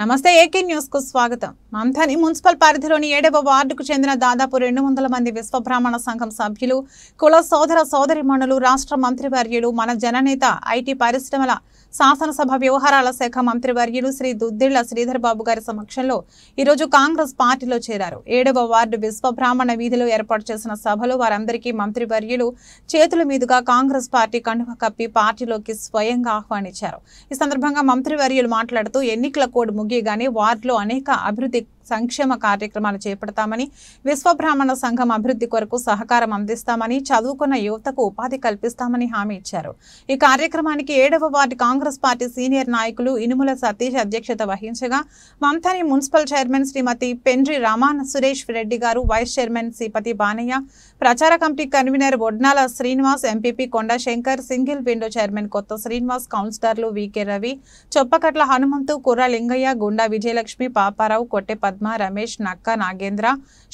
నమస్తే AK news కు స్వాగతం. మంథని మున్సిపల్ పరిధిలోని 7వ వార్డుకు చెందిన దాదాపు 200 మంది విశ్వబ్రాహ్మణ సంఘం సభ్యులు, కుల సోదర సోదరిమణులు, రాష్ట్ర మంత్రివర్యులు, మన జననేత ఐటీ పరిశ్రమల శాసనసభ వ్యవహారాల శాఖ మంత్రివర్యులు శ్రీ దుద్దిళ్ల శ్రీధర్ బాబు గారి సమక్షంలో ఈరోజు కాంగ్రెస్ పార్టీలో చేరారు. 7వ వార్డు విశ్వబ్రాహ్మణ వీధిలో ఏర్పాటు చేసిన సభలో వారందరికీ మంత్రివర్యులు చేతుల మీదుగా కాంగ్రెస్ పార్టీ కండువ కప్పి పార్టీలోకి స్వయంగా ఆహ్వానించారు. ఈ సందర్భంగా మంత్రివర్యులు మాట్లాడుతూ ఎన్నికల కోడ్ ముగియగానే వార్డులో అనేక అభివృద్ధి సంక్షేమ కార్యక్రమాలు చేపడతామని, విశ్వబ్రాహ్మణ సంఘం అభివృద్ధి కొరకు సహకారం అందిస్తామని, చదువుకున్న యువతకు ఉపాధి కల్పిస్తామని హామీ ఇచ్చారు. ఈ కార్యక్రమానికి 7వ వార్డు కాంగ్రెస్ పార్టీ సీనియర్ నాయకులు ఇనుముల సతీష్ అధ్యక్షత వహించగా, మంథని మున్సిపల్ చైర్మన్ శ్రీమతి పెండ్రి రమాన్ సురేష్ రెడ్డి గారు, వైస్ చైర్మన్ శ్రీపతి బానయ్య, ప్రచార committee convener Vadnala Srinivas, MPP కొండ శంకర్, సింగిల్ విండో చైర్మన్ కొత్త శ్రీనివాస్, కౌన్సిలర్లు వికే రవి, చొప్పకట్ల హనుమంతు, కుర్ర లింగయ్య, గుండా విజయలక్ష్మి, పాపారావు, కొట్టె పద్మ, రమేష్, నక్క నాగేంద్ర,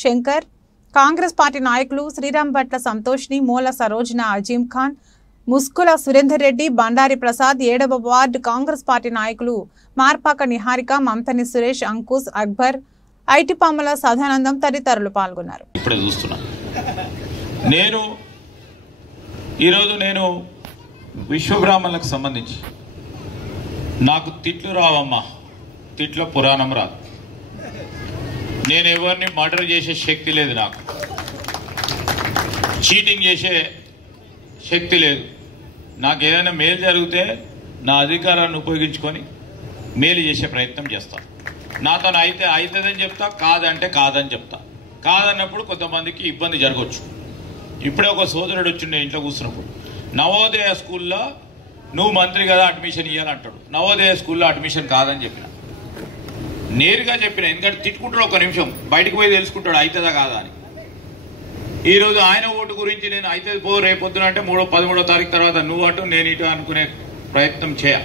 శంకర్, కాంగ్రెస్ పార్టీ నాయకులు శ్రీరామ్ భట్ల సంతోష్ని, మూల సరోజన, అజీం ఖాన్, ముస్కుల సురేందర్ రెడ్డి, బండారి ప్రసాద్, 7వ వార్డు కాంగ్రెస్ పార్టీ నాయకులు మార్పాక నిహారిక, మంథని సురేష్, అంకుష్, అక్బర్, ఐటిపాముల సదానందం తదితరులు పాల్గొన్నారు. నేను విశ్వబ్రాహ్మణులకు సంబంధించి నాకు తిట్లు రావమ్మా, తిట్ల పురాణం రాదు. నేను ఎవరిని మర్డర్ చేసే శక్తి లేదు, నాకు చీటింగ్ చేసే శక్తి లేదు. నాకు ఏదైనా మేలు జరిగితే నా అధికారాన్ని ఉపయోగించుకొని మేలు చేసే ప్రయత్నం చేస్తాను. నాతో అయితే అవుతుందని చెప్తా, కాదంటే కాదని చెప్తా. కాదన్నప్పుడు కొంతమందికి ఇబ్బంది జరగవచ్చు. ఇప్పుడే ఒక సోదరుడు వచ్చిండే ఇంట్లో కూర్చున్నప్పుడు, నవోదయ స్కూల్లో నువ్వు మంత్రి కదా అడ్మిషన్ ఇవ్వాలంటాడు. నవోదయ స్కూల్లో అడ్మిషన్ కాదని చెప్పిన, నేరుగా చెప్పిన. ఎందుకంటే తిట్టుకుంటాడు, ఒక నిమిషం బయటకు పోయి తెలుసుకుంటాడు అవుతుందా కాదా అని. ఈరోజు ఆయన ఓటు గురించి నేను అయితే రేపొద్దున అంటే 13వ తారీఖు తర్వాత నువ్వు అటు నేను ఇటు అనుకునే ప్రయత్నం చేయ.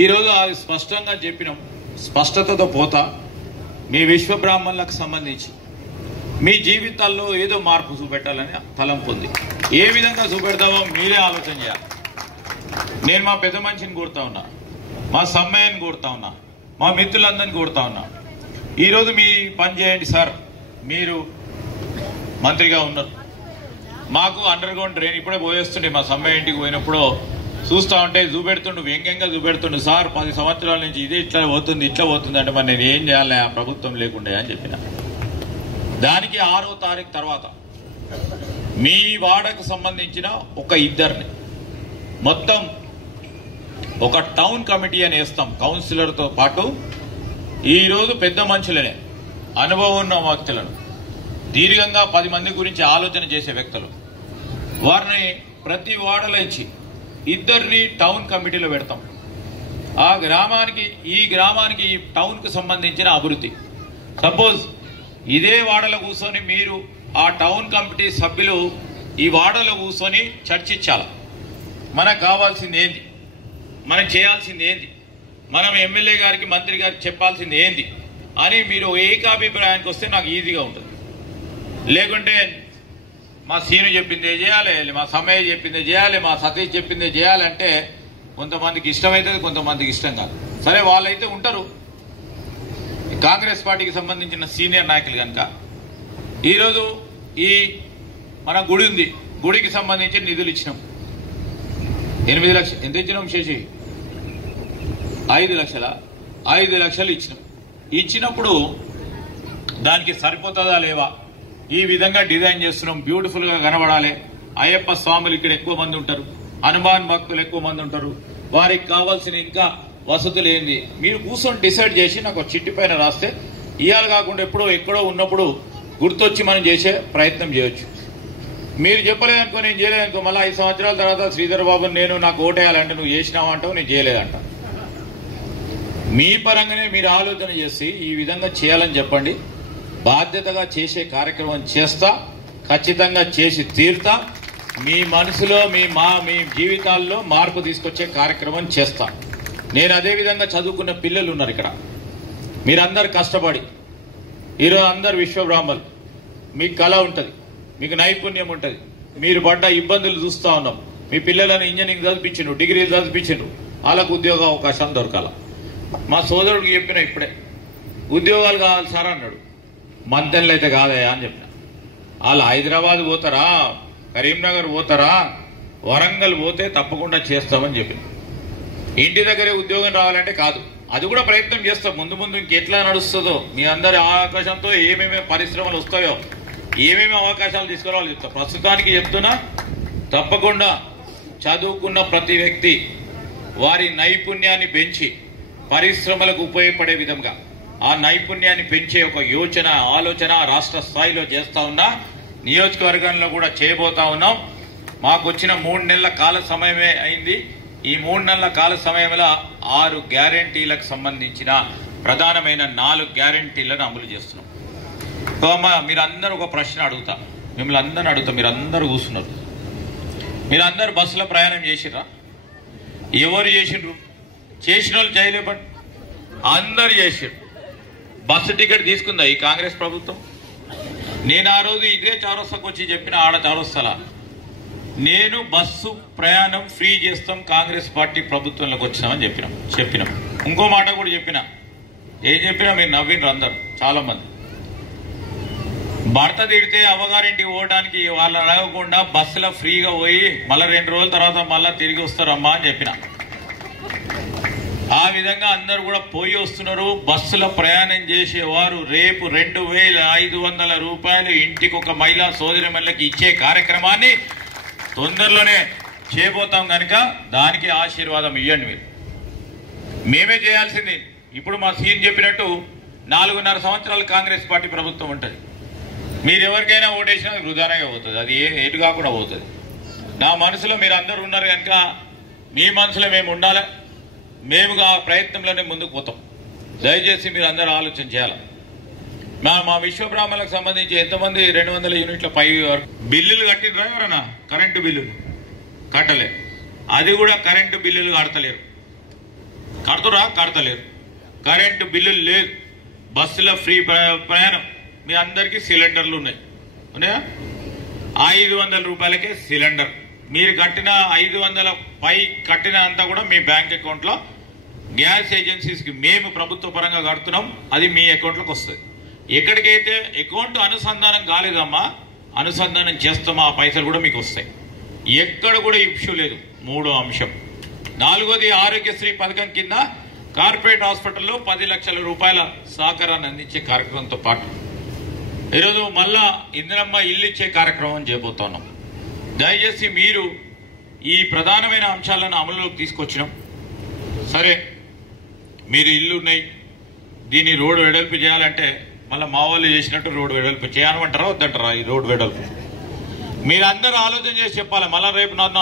ఈరోజు అది స్పష్టంగా చెప్పినాం, స్పష్టతతో పోతా. మీ విశ్వబ్రాహ్మణులకు సంబంధించి మీ జీవితాల్లో ఏదో మార్పు చూపెట్టాలని తలంపు ఉంది. ఏ విధంగా చూపెడతామో మీరే ఆలోచన చేయాలి. నేను మా పెద్ద మనిషిని కోరుతా ఉన్నా, మా సమ్మయ్యని కోరుతా ఉన్నా, మా మిత్రులందరినీ కోరుతా ఉన్నా. ఈరోజు మీ పని చేయండి సార్. మీరు మంత్రిగా ఉన్నారు, మాకు అండర్ గ్రౌండ్ ట్రైన్ ఇప్పుడే పోయేస్తుండే. మా సమ్మయ్య ఇంటికి పోయినప్పుడు చూస్తా ఉంటే చూపెడుతుండు, వ్యంగ్యంగా చూపెడుతుండు. సార్ 10 సంవత్సరాల నుంచి ఇదే ఇట్లా పోతుంది ఇట్లా పోతుంది అంటే మరి నేను ఏం చేయాలి ఆ ప్రభుత్వం లేకుండే అని చెప్పిన. దానికి 6వ తారీఖు తర్వాత మీ వాడకు సంబంధించిన ఒక ఇద్దరిని మొత్తం ఒక టౌన్ కమిటీ అని వేస్తాం. కౌన్సిలర్తో పాటు ఈరోజు పెద్ద మనుషులనే, అనుభవం ఉన్న వ్యక్తులను, దీర్ఘంగా 10 మంది గురించి ఆలోచన చేసే వ్యక్తులు, వారిని ప్రతి వార్డులో ఇచ్చి ఇద్దరిని టౌన్ కమిటీలో పెడతాం. ఆ గ్రామానికి ఈ టౌన్కు సంబంధించిన అభివృద్ధి, సపోజ్ ఇదే వార్డులో కూర్చొని మీరు ఆ టౌన్ కమిటీ సభ్యులు ఈ వార్డులో కూర్చొని చర్చించాలి. మనకు కావాల్సింది ఏంది, మనం చేయాల్సింది ఏంది, మనం ఎమ్మెల్యే గారికి మంత్రి గారికి చెప్పాల్సింది ఏంది అని మీరు ఏకాభిప్రాయానికి వస్తే నాకు ఈజీగా ఉంటుంది. లేకుంటే మా సీను చెప్పిందే చేయాలి, మా సమయ చెప్పిందే చేయాలి, మా సతీష్ చెప్పిందే చేయాలంటే కొంతమందికి ఇష్టమవుతుంది, కొంతమందికి ఇష్టం కాదు. సరే, వాళ్ళైతే ఉంటారు కాంగ్రెస్ పార్టీకి సంబంధించిన సీనియర్ నాయకులు కనుక. ఈరోజు మన గుడి ఉంది, గుడికి సంబంధించి నిధులు ఇచ్చినాం. 8 లక్షలు ఎంత ఇచ్చినాం శేషి? 5 లక్షలు ఇచ్చినాం. ఇచ్చినప్పుడు దానికి సరిపోతుందా లేవా, ఈ విధంగా డిజైన్ చేస్తున్నాం. బ్యూటిఫుల్ గా కనబడాలి. అయ్యప్ప స్వాములు ఇక్కడ ఎక్కువ మంది ఉంటారు, హనుమాన్ భక్తులు ఎక్కువ మంది ఉంటారు, వారికి కావాల్సిన ఇంకా వసతులు ఏంది మీరు కూర్చొని డిసైడ్ చేసి నాకు చిట్టి పైన రాస్తే ఇవాళ కాకుండా ఎక్కడో ఉన్నప్పుడు గుర్తొచ్చి మనం చేసే ప్రయత్నం చేయొచ్చు. మీరు చెప్పలేదనుకో, నేను చేయలేదనుకో, మళ్ళీ 5 సంవత్సరాల తర్వాత శ్రీధర్ బాబు నేను నాకు ఓటేయాలంటే నువ్వు చేసినావు అంటావు, నేను చేయలేదంట. మీ పరంగానే మీరు ఆలోచన చేసి ఈ విధంగా చేయాలని చెప్పండి. బాధ్యతగా చేసే కార్యక్రమం చేస్తా, ఖచ్చితంగా చేసి తీరుతా. మీ మనసులో మీ జీవితాల్లో మార్పు తీసుకొచ్చే కార్యక్రమం చేస్తా. నేను అదే విధంగా చదువుకున్న పిల్లలు ఉన్నారు ఇక్కడ, మీరందరు కష్టపడి ఈరోజు అందరు విశ్వబ్రాహ్మణులు, మీకు కళ ఉంటుంది, మీకు నైపుణ్యం ఉంటుంది. మీరు పడ్డ ఇబ్బందులు చూస్తా ఉన్నాం. మీ పిల్లలను ఇంజనీరింగ్ చదివించిండ్రు, డిగ్రీలు చదివించిండ్రు, వాళ్ళకు ఉద్యోగ అవకాశం దొరకాల. మా సోదరుడికి చెప్పిన ఇప్పుడే ఉద్యోగాలు కావాలి సార్ అన్నాడు. మంతెన్లు అయితే కాదయా అని చెప్పిన. వాళ్ళు హైదరాబాద్ పోతారా, కరీంనగర్ పోతారా, వరంగల్ పోతే తప్పకుండా చేస్తామని చెప్పిన. ఇంటి దగ్గరే ఉద్యోగం రావాలంటే కాదు, అది కూడా ప్రయత్నం చేస్తాం. ముందు ముందు ఇంకెట్లా నడుస్తుందో మీ అందరి అవకాశంతో ఏమేమి పరిశ్రమలు వస్తాయో, ఏమేమి అవకాశాలు తీసుకురావాలో చెప్తా. ప్రస్తుతానికి చెప్తున్నా, తప్పకుండా చదువుకున్న ప్రతి వ్యక్తి వారి నైపుణ్యాన్ని పెంచి పరిశ్రమలకు ఉపయోగపడే విధంగా ఆ నైపుణ్యాన్ని పెంచే ఒక యోచన ఆలోచన రాష్ట్ర స్థాయిలో చేస్తా ఉన్నా. నియోజకవర్గంలో కూడా చేయబోతా ఉన్నాం. మాకు వచ్చిన 3 నెలల కాల సమయమే అయింది. ఈ 3 నెలల కాల సమయంలో 6 గ్యారెంటీలకు సంబంధించిన ప్రధానమైన 4 గ్యారెంటీలను అమలు చేస్తున్నాం. మీరందరూ ఒక ప్రశ్న అడుగుతా, మిమ్మల్ని అందరిని అడుగుతా. మీరందరూ కూర్చున్నారు, మీరందరూ బస్సులో ప్రయాణం చేసిర్రా? ఎవరు చేసిండ్రు? చేసిన వాళ్ళు చేయలేపండి. అందరు చేసిండ్రు. బస్సు టికెట్ తీసుకుందా ఈ కాంగ్రెస్ ప్రభుత్వం? నేను ఆ రోజు ఇదే చౌరస్తాకు వచ్చి చెప్పిన, ఆడ చౌరస్తలా నేను బస్సు ప్రయాణం ఫ్రీ చేస్తాం కాంగ్రెస్ పార్టీ ప్రభుత్వంలోకి వచ్చినామని చెప్పినాం. ఇంకో మాట కూడా చెప్పినా. ఏం చెప్పినా మీరు నవ్విండ్రు అందరు. చాలా మంది భర్త తిడితే అవ్వగారింటికి పోవడానికి వాళ్ళు అడగకుండా బస్సులో ఫ్రీగా పోయి మళ్ళీ 2 రోజుల తర్వాత మళ్ళీ తిరిగి వస్తారమ్మా అని చెప్పిన. ఆ విధంగా అందరు కూడా పోయి వస్తున్నారు. బస్సులో ప్రయాణం చేసేవారు రేపు 2500 రూపాయలు ఇంటికి ఒక మహిళా సోదరిమణులకి ఇచ్చే కార్యక్రమాన్ని తొందరలోనే చేయబోతాం కనుక దానికి ఆశీర్వాదం ఇవ్వండి. మీరు మేమే చేయాల్సింది. ఇప్పుడు మా సీఎం చెప్పినట్టు 4.5 సంవత్సరాలు కాంగ్రెస్ పార్టీ ప్రభుత్వం ఉంటుంది. మీరు ఎవరికైనా ఓటేసినా వృధానంగా పోతుంది, అది ఎటు కాకుండా పోతుంది. నా మనసులో మీరు అందరూ ఉన్నారు కనుక మీ మనసులో మేము ఉండాలి. మేము ఆ ప్రయత్నంలోనే ముందుకు పోతాం. దయచేసి మీరు అందరూ ఆలోచన చేయాలి. మా విశ్వబ్రాహ్మణులకు సంబంధించి ఎంతమంది 200 యూనిట్ల పై బిల్లులు కట్టినరా? ఎవరన్నా కరెంటు బిల్లులు కట్టలే. అది కూడా కరెంటు బిల్లులు కడతలేరు. కడతలేరు. కరెంటు బిల్లులు లేదు. బస్సులో ఫ్రీ ప్రయాణం. మీ అందరికీ సిలిండర్లు ఉన్నాయా? 500 రూపాయలకే సిలిండర్. మీరు కట్టిన 500 పై కట్టిన అంతా కూడా మీ బ్యాంక్ అకౌంట్ లో గ్యాస్ ఏజెన్సీస్కి మేము ప్రభుత్వ పరంగా కడుతున్నాం. అది మీ అకౌంట్లోకి వస్తుంది. ఎక్కడికైతే అకౌంట్ అనుసంధానం కాలేదమ్మా, అనుసంధానం చేస్తామా ఆ పైసలు కూడా మీకు వస్తాయి. ఎక్కడ కూడా ఇష్యూ లేదు. 3వ అంశం. 4వది ఆరోగ్యశ్రీ పథకం కింద కార్పొరేట్ హాస్పిటల్లో 10 లక్షల రూపాయల సహకారాన్ని అందించే కార్యక్రమంతో పాటు ఈరోజు మళ్ళా ఇందిరమ్మ ఇల్లు ఇచ్చే కార్యక్రమం చేయబోతున్నాం. దయచేసి మీరు ఈ ప్రధానమైన అంశాలను అమలులోకి తీసుకొచ్చినాం. సరే, మీరు ఇల్లు ఉన్నాయి, దీన్ని రోడ్డు వెడల్పు చేయాలంటే మళ్ళీ మా వాళ్ళు చేసినట్టు రోడ్డు వెడల్పు చేయమంటారా వద్దంటారా? ఈ రోడ్డు వెడల్పు మీరందరూ ఆలోచన చేసి చెప్పాలి. మళ్ళీ రేపు నన్ను